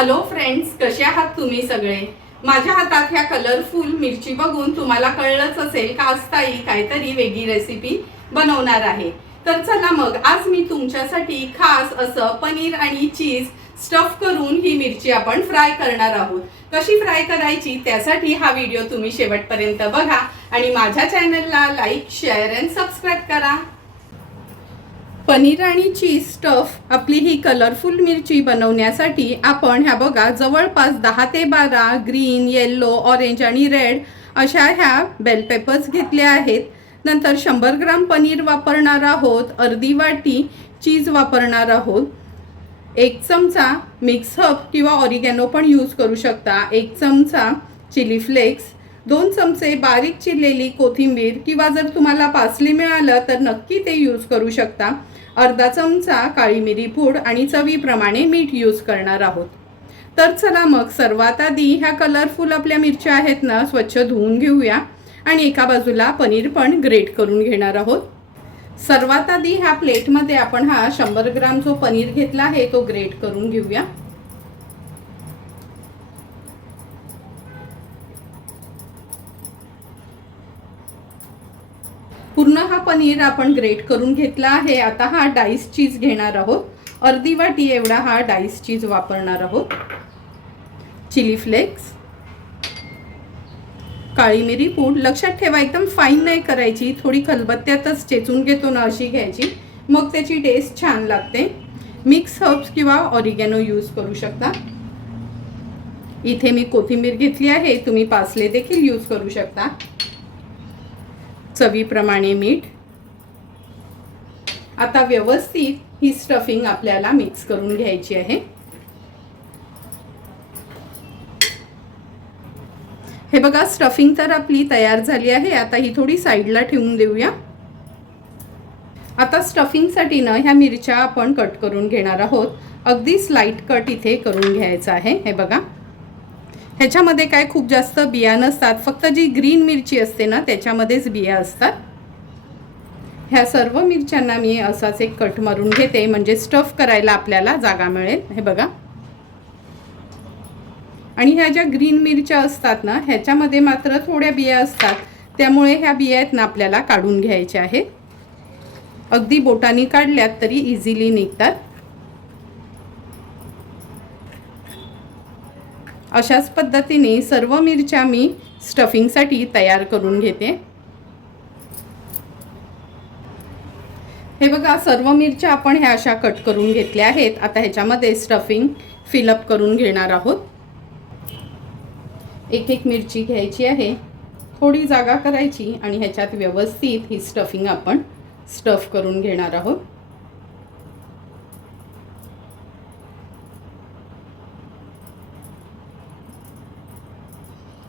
Hello friends, कसे आहात तुम्ही सगळे? माझ्या हातात ह्या कलरफुल मिरची बघून तुम्हाला कळलंच असेल का आज ताई काहीतरी वेगळी रेसिपी बनवणार आहे. तर चला मग आज मी तुमच्यासाठी खास असं पनीर आणि चीज स्टफ करून ही मिरची आपण फ्राय करणार आहोत. कशी फ्राय करायची त्यासाठी हा व्हिडिओ तुम्ही शेवटपर्यंत बघा आणि माझ्या चॅनलला लाईक, शेअर अँड सबस्क्राईब करा. पनीर आणि चीज स्टफ आपली ही कलरफुल मिरची बनवण्यासाठी आपण ह्या बघा जवळपास 10 ते 12 ग्रीन, येल्लो, ऑरेंज आणि रेड अशा ह्या बेल पेपर्स घेतल्या आहेत. नंतर 100 ग्राम पनीर वापरणार आहोत, अर्धी वाटी चीज वापरणार आहोत, 1 चमचा मिक्स हर्ब किंवा ऑरिगॅनो पण यूज करू शकता, 1 चमचा चिली फ्लेक्स, 2 चमचे बारीक चिरलेली कोथिंबीर किंवा जर तुम्हाला पासली मिळालं तर नक्की ते यूज करू शकता, अर्धा चमचा काळी मिरी पूड आणि चवीप्रमाणे मीठ यूज करणार आहोत. तर चला मग सर्वात आधी ह्या कलरफुल आपल्या मिरच्या आहेत ना स्वच्छ धुवून घेऊया आणि एका बाजूला पनीर पण ग्रेट करून घेणार आहोत. सर्वात आधी ह्या प्लेटमध्ये आपण हा 100 ग्राम जो पनीर घेतला आहे तो ग्रेट करून घेऊया. पूर्ण हा पनीर आपण ग्रेट करून घेतला आहे. आता हा डाइस चीज घेणार आहोत, अर्धी वाटी एवढा हा डाइस चीज वापरणार आहोत, चिली फ्लेक्स, काळी मिरी पूड, लक्षात ठेवा एकदम फाईन नाही करायची, थोडी खलबत्त्यातच चेचून घेतो ना अशी घ्यायची, मग त्याची टेस्ट छान लागते. मिक्स हर्ब्स किंवा ऑरिगॅनो यूज करू शकता. इथे मी कोथिंबीर घेतली आहे, तुम्ही पासले देखील यूज करू शकता. चवीप्रमाणे मीठ. आता व्यवस्थित ही स्टफिंग आपल्याला मिक्स करून घ्यायची आहे. हे बघा स्टफिंग तर आपली तयार झाली आहे. आता ही थोडी साईडला ठेवून देऊया. आता स्टफिंगसाठी ना ह्या मिरच्या आपण कट करून घेणार आहोत. अगदी स्लाइट कट इथे करून घ्यायचा आहे. हे बघा ह्याच्यामध्ये काय खूप जास्त बिया नसतात, फक्त जी ग्रीन मिरची असते ना त्याच्यामध्येच बिया असतात. ह्या सर्व मिरच्यांना मी असाच एक कट मारून घेते म्हणजे स्टफ करायला आपल्याला जागा मिळेल. हे बघा. आणि ह्या ज्या ग्रीन मिरच्या असतात ना ह्याच्यामध्ये मात्र थोड्या बिया असतात, त्यामुळे ह्या बिया आहेत ना आपल्याला काढून घ्यायच्या आहेत. अगदी बोटानी काढल्यात तरी इझिली निघतात. अशाच पद्धतीने सर्व मिरच्या मी स्टफिंगसाठी तयार करून घेते. हे बघा सर्व मिरच्या आपण ह्या अशा कट करून घेतल्या आहेत. आता ह्याच्यामध्ये स्टफिंग फिलअप करून घेणार आहोत. एक एक मिरची घ्यायची आहे, थोडी जागा करायची आणि ह्याच्यात व्यवस्थित ही स्टफिंग आपण स्टफ करून घेणार आहोत.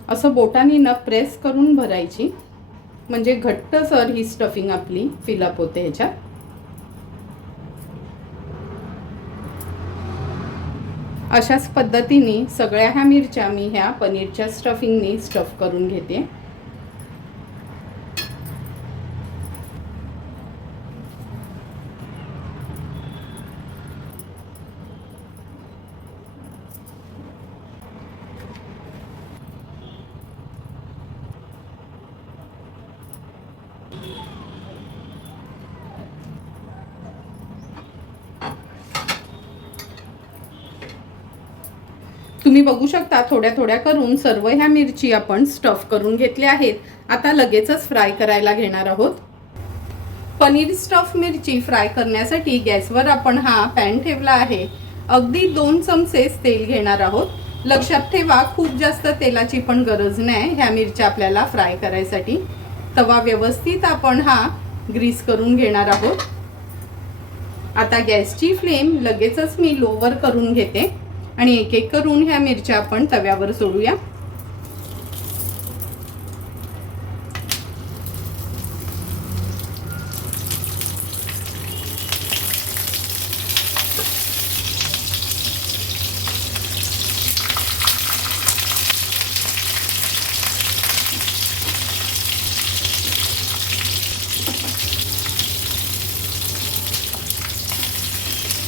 असं बोटानी न प्रेस करून भरायची म्हणजे घट्टसर ही स्टफिंग आपली फिलअप होते ह्याच्यात. अशाच पद्धतीने सगळ्या ह्या मिरच्या मी ह्या पनीरच्या स्टफिंगने स्टफ करून घेते. तुम्ही बघू शकता थोड्या थोड्या करून सर्व ह्या मिरची आपण स्टफ करून घेतल्या आहेत. आता लगेचच फ्राय करायला घेणार आहोत. पनीर स्टफ मिरची फ्राय करण्यासाठी गॅसवर आपण हा पॅन ठेवला आहे. अगदी 2 चमचेच तेल घेणार आहोत. लक्षात ठेवा खूप जास्त तेलाची पण गरज नाही ह्या मिरच्या आपल्याला फ्राय करायसाठी. तवा व्यवस्थित आपण हा ग्रीस करून घेणार आहोत. आता गॅसची फ्लेम लगेचच मी लोवर करून घेते आणि एक एक करून ह्या मिरच्या आपण तव्यावर सोडूया.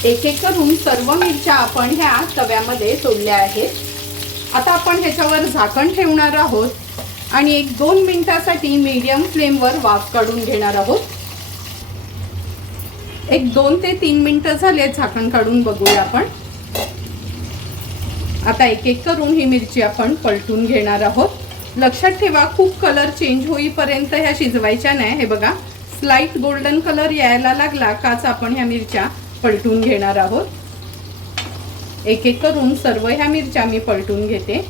एक एक करून सर्व मिरच्या आपण ह्या तव्यामध्ये सोडल्या आहेत। आता आपण ह्याच्यावर झाकण ठेवणार आहोत आणि 1-2 मिनिटासाठी मीडियम फ्लेमवर वाफ काढून घेणार आहोत। 1-2 ते 3 मिनिटं झाले, झाकण काढून बघूया आपण। आता एक एक करून ही मिरची आपण पलटून घेणार आहोत। लक्षात ठेवा, खूप कलर चेंज होईपर्यंत ह्या शिजवायच्या नाही। हे बघा, स्लाइट गोल्डन कलर यायला लागला काच आपण ह्या मिरच्या पलटून घेणार आहोत। एक एक करून सर्व ह्या मिरच्या मी पलटून घेते।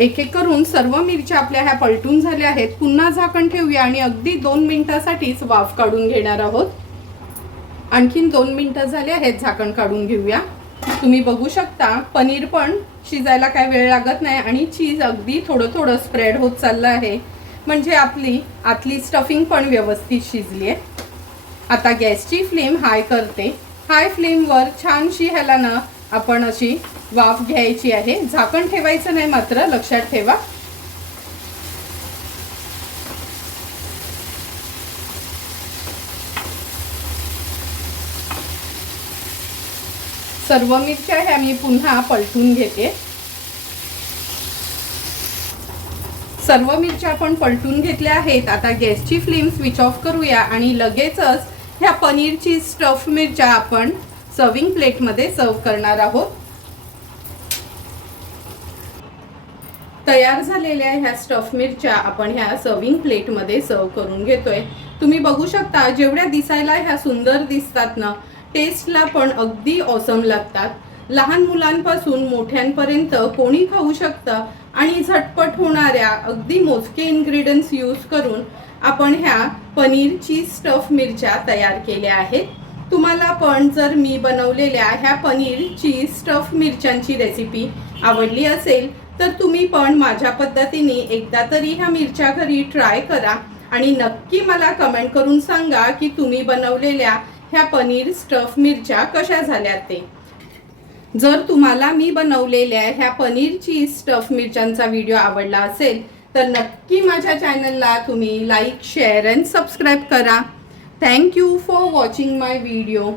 एक एक करून सर्व मिरच्या आपल्या ह्या पलटून झाल्या आहेत। पुन्हा झाकण ठेवूया आणि अगदी 2 मिनिटासाठीच वाफ काढून घेणार आहोत। आणखीन 2 मिनिटं झाले आहेत, झाकण काढून घेऊया। तुम्ही बघू शकता, पनीर पण शिजायला काय वेळ लागत नाही आणि चीज अगदी थोडं थोडं स्प्रेड होत चाललं आहे, म्हणजे आपली आतली स्टफिंग पण व्यवस्थित शिजली आहे। आता गॅसची फ्लेम हाय करते। हाय फ्लेमवर छानशी ह्याला ना आपण अशी वाफ घ्यायची आहे। झाकण ठेवायचं नाही मात्र, लक्षात ठेवा। सर्व मिरच्या ह्या मी पुन्हा पलटून घेते। सर्व मिरच्या आपण पलटून घेतल्या आहेत। आता गॅसची फ्लेम स्विच ऑफ करूया आणि लगेचच ह्या पनीरची स्टफ मिरच्या आपण सर्विंग प्लेटमध्ये सर्व करणार आहोत। तयार झालेल्या ह्या स्टफ मिरच्या आपण ह्या सर्विंग प्लेटमध्ये सर्व करून घेतोय। तुम्ही बघू शकता, जेवढ्या दिसायला ह्या सुंदर दिसतात ना, टेस्टला पण अगदी ऑसम लागतात। लहान मुलांपासून मोठ्यांपर्यंत कोणी खाऊ शकतं आणि झटपट होणाऱ्या अगदी मोजके इन्ग्रेडियंट्स यूज करून आपण ह्या पनीरची स्टफ मिरच्या तयार केल्या आहेत। तुम्हाला पण जर मी बनवलेल्या ह्या पनीरची स्टफ मिरच्यांची रेसिपी आवडली असेल तर तुम्ही पण माझ्या पद्धतीने एकदा तरी ह्या मिरच्या घरी ट्राय करा आणि नक्की मला कमेंट करून सांगा की तुम्ही बनवलेल्या ह्या पनीर स्टफ मिरच्या कशा झाल्या ते। जर तुम्हाला मी बनवलेल्या ह्या पनीरची स्टफ मिरच्यांचा व्हिडिओ आवडला असेल तर नक्की माझ्या चॅनलला तुम्ही लाईक, शेअर अँड सबस्क्राईब करा। Thank you for watching my video.